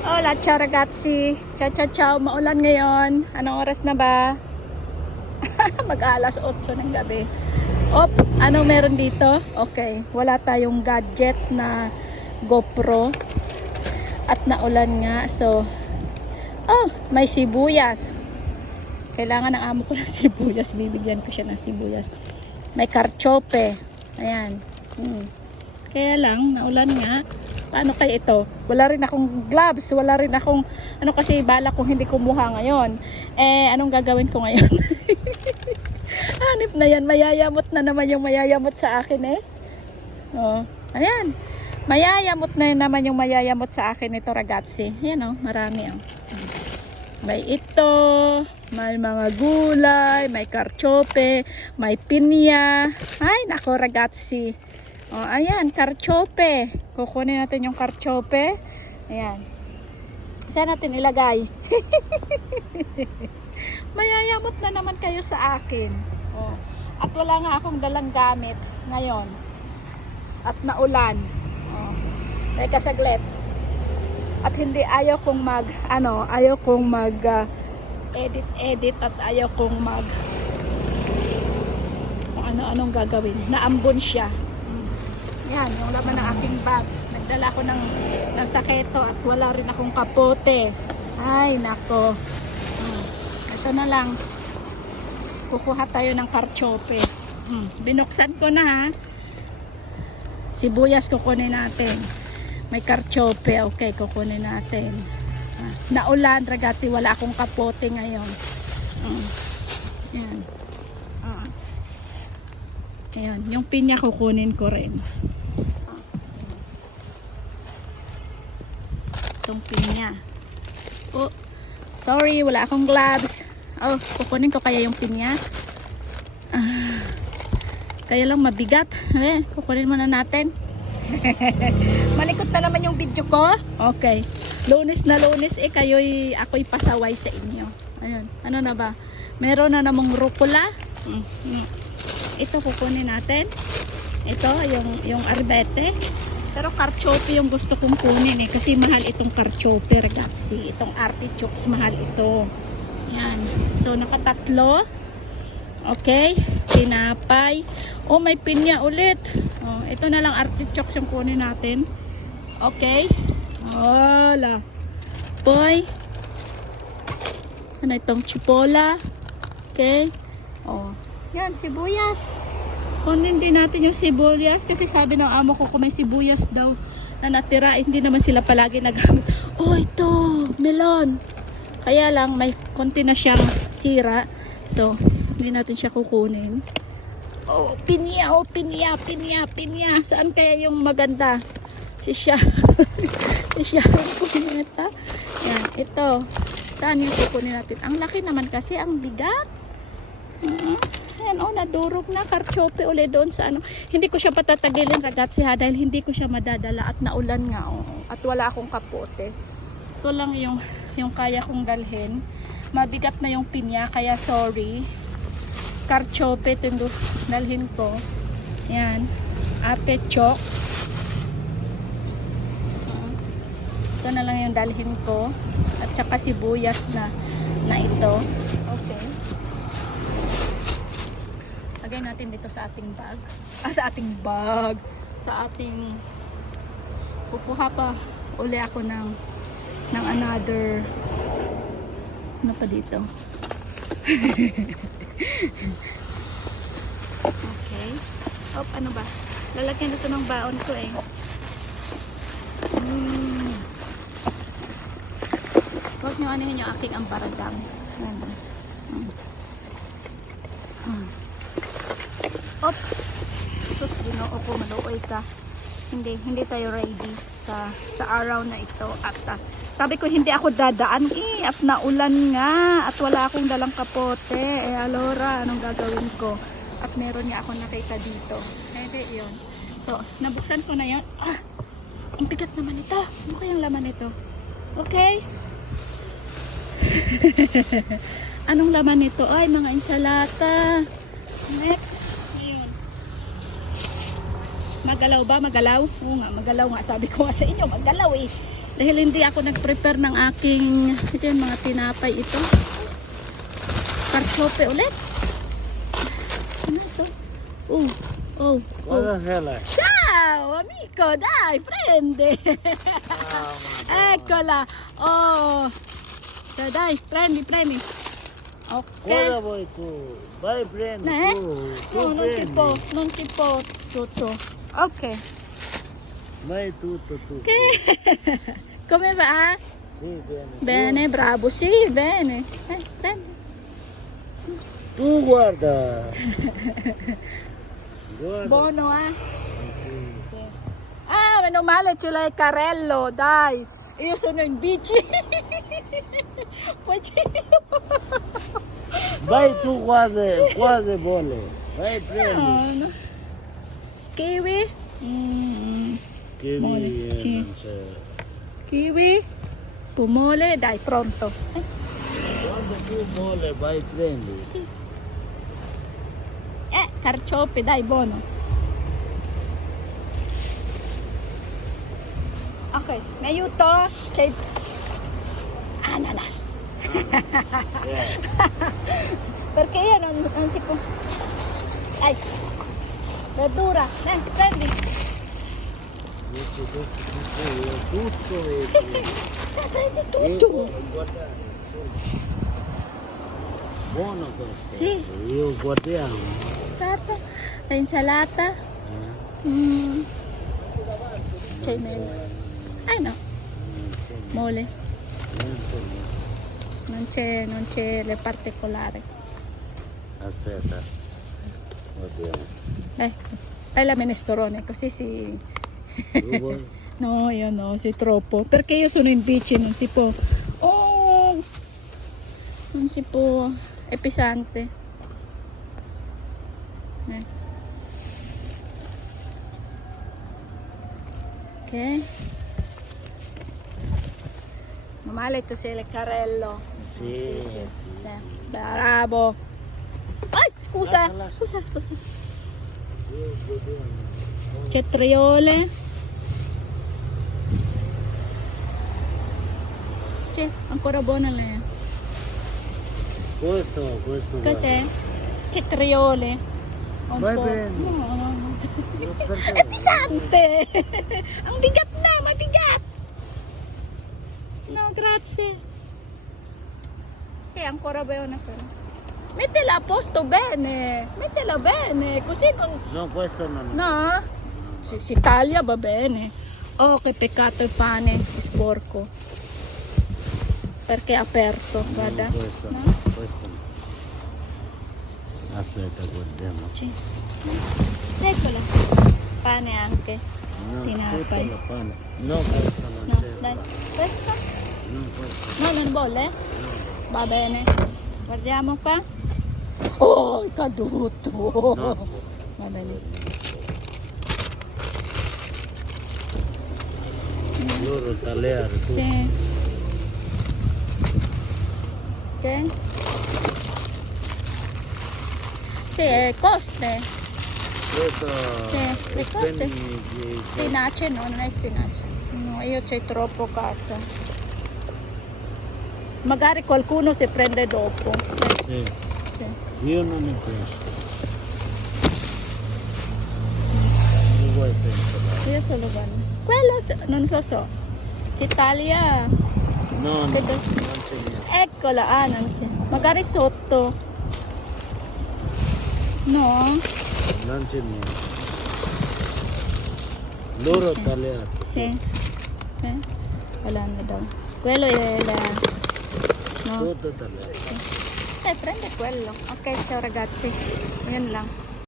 Hola, ciao ragazzi. Ciao, ciao, ciao. Maulan ngayon. Anong oras na ba? Mag-alas 8 ng gabi. Op, anong meron dito? Okay, wala tayong gadget na GoPro. At naulan nga, so... Oh, may sibuyas. Kailangan ng amo ko ng sibuyas. Bibigyan ko siya ng sibuyas. May karchope. Ayan. Hmm. Kaya lang, naulan nga. Paano kaya ito? Wala rin akong gloves, wala rin akong, ano kasi bala kung hindi kumuha ngayon. Eh, anong gagawin ko ngayon? Hanip na yan, mayayamot na naman yung mayayamot sa akin eh. Oh, ayan. Mayayamot na naman yung mayayamot sa akin ito ragazzi. Ayan oh, marami oh. May ito, may mga gulay, may karchope, may pinya. Ay, nako ragazzi. Oh, ayan, karchope. Kukunin natin yung karchope. Ayan. Saan natin ilagay? Mayayamot na naman kayo sa akin. Oh. At wala nga akong dalang gamit ngayon. At naulan. Oh. Teka saglit. At hindi ayaw kong mag ano, ayaw kong mag ah, edit edit at ayaw kong mag ano-anong gagawin. Naambon siya. Yan, yung laman ng aking bag. Nagdala ako ng, ng saketo at wala rin akong kapote. Ay, nako. Hmm. Ito na lang. Kukuha tayo ng karchope. Hmm. Binuksan ko na ha. Sibuyas kukunin natin. May karchope. Okay, kukunin natin. Ah, Naulan, ragazzi. Wala akong kapote ngayon. Hmm. Yan. Ah. Ayan, yung pinya kukunin ko rin. Itong pinya. Oh, sorry, wala akong gloves. Oh, kukunin ko kaya yung pinya. Ah, kaya lang mabigat. Eh, kukunin muna natin. Malikot na naman yung video ko. Okay. Lunes na lunes eh kayo'y ako'y pasaway sa inyo. Ayun. Ano na ba? Meron na namang rucola. Mm, mm. Ito kukunin natin. Ito yung yung arbete. Pero karchope yung gusto kong kunin eh kasi mahal itong karchope ragazzi. Itong artichokes mahal ito. Yan. So nakatatlo. Okay. Tinapay. Oh, may pinya ulit. Oh, ito na lang artichokes yung kunin natin. Okay. Wala. Boy. Ano itong chipola. Okay. Oh. Yan, sibuyas. Kunin din natin yung sibuyas kasi sabi ng amo ko kung may sibuyas daw na natira, hindi naman sila palagi nagamit. Oh, ito, melon. Kaya lang may konti na siyang sira. So, hindi natin siya kukunin. Oh, pinya, oh, pinya, pinya, pinya. Saan kaya yung maganda? Si siya. si punyeta. Yan, ito. Saan yung kukunin natin? Ang laki naman kasi, ang bigat. Mhm. Ayan, oh, nadurog na. Karchope ulit doon sa ano. Hindi ko siya patatagilin, ragazzi ha, dahil hindi ko siya madadala at naulan nga. Oh, at wala akong kapote. Ito lang yung, yung kaya kong dalhin. Mabigat na yung pinya, kaya sorry. Karchope, ito yung dalhin ko. Yan. Ate chok. Ah. Ito na lang yung dalhin ko. At saka sibuyas na, na ito. Okay. Lagay natin dito sa ating bag. Ah, sa ating bag. Sa ating... Kukuha pa. Uli ako ng ng another ano pa dito? Okay. Op ano ba? Lalagyan ito ng baon ko eh. Mm. huwag nyo anihin yung aking ambaradam yan mm. Mm. op sus ginoo ko maluoy ka. Hindi hindi tayo ready sa sa araw na ito. At ah, sabi ko hindi ako dadaan. Eh at naulan nga at wala akong dalang kapote. Eh alora anong gagawin ko? At meron nga ako nakita dito. Hindi yun. So nabuksan ko na yun. Ah ang bigat naman ito. Ano kayang laman ito okay? Anong laman ito ay mga insalata. Next Magalaw ba? Magalaw? Oo nga, magalaw nga. Sabi ko nga sa inyo, magalaw eh. Dahil hindi ako nag-prepare ng aking, ito yung mga tinapay ito. Karchope ulit. Ano ito? Oh, oh, What oh. the hell? eh? Ciao, amico, dai, prende. Eccola. Oh. Dai, prendi, prendi. Okay. Cosa vuoi tu? Vai prendi Eh? tu. tu No, non si può, non si può tutto. Ok. Vai tutto tu. Come va? Sì, bene. Bene, bravo, sì, bene. Eh, prendi. Tu, guarda. guarda. Buono, eh? Sì. Ah, meno male ce l'hai carello, dai. Io sono in bici. Poi. Vai tu quasi, quasi vuole. Vai prendi. Ah, no. Kiwi? Mm, Vuole, mi sì. kiwi? Pumole, dai, pronto. Eh, Quando tu vuole vai prendi. sì. Eh, carciofi, dai, buono. Ok, mi aiuto? C'è ananas. Yeah. Perché io non, non si può... Dai, verdura, eh, prendi. Tutto, tutto, tutto, tutto vedi. Tutto. guarda. Buono questo. Sì. Io guardiamo. Guarda, la insalata. Eh? Mm. C'è il mele. Eh no, mole. Non c'è, non c'è le particolari. Aspetta. Guardiamo. Ecco, fai la minestrone, così si... No, io no, sei troppo. Perché io sono in bici, non si può. Oh! Non si può. È pesante. Eh. Ok. Normale tu sei il carello. Sì, sì. Eh, bravo. Ai, scusa. Lascia, lascia. Scusa, scusa. Cetriole. C'è ancora buona le. Questo, questo. Cos'è? Cetriole. Un Vai po'. prendi. No, no, no. È pesante! Ang bigat na, mabigat! No, grazie. Sì, ancora buona però. Mettila a posto bene, mettila bene, così non... No, questo non. No? Si, si taglia va bene. Oh, che peccato il pane, è sporco. Perché è aperto, guarda. No, questo. No? Questo no. Aspetta, guardiamo. Sì. Eccola. Pane anche. No, la pane. No, questo non No, c'è. dai. Questo? No, questo. No, non bolle? No. Va bene. Guardiamo qua. Oh, è caduto. No. Va bene. Loro tagliare. Sì. Ok. Sì, è coste. Questo Sì, le coste. Spinace no, non è spinace. No, io c'è troppo casa. Magari qualcuno si prende dopo. Sì. Sì. Io non ne penso. Tu vuoi pensare? Io solo vanno. Quello non so so. Si taglia. No, no, Vedo. non c'è niente. Eccola, ah non c'è. Magari sotto. No? Non c'è niente. Loro Sì. tagliati. Sì. Eh? Quello è la... Tutto tagliato. Eh, prende quello. Ok, ciao ragazzi. Yan lang.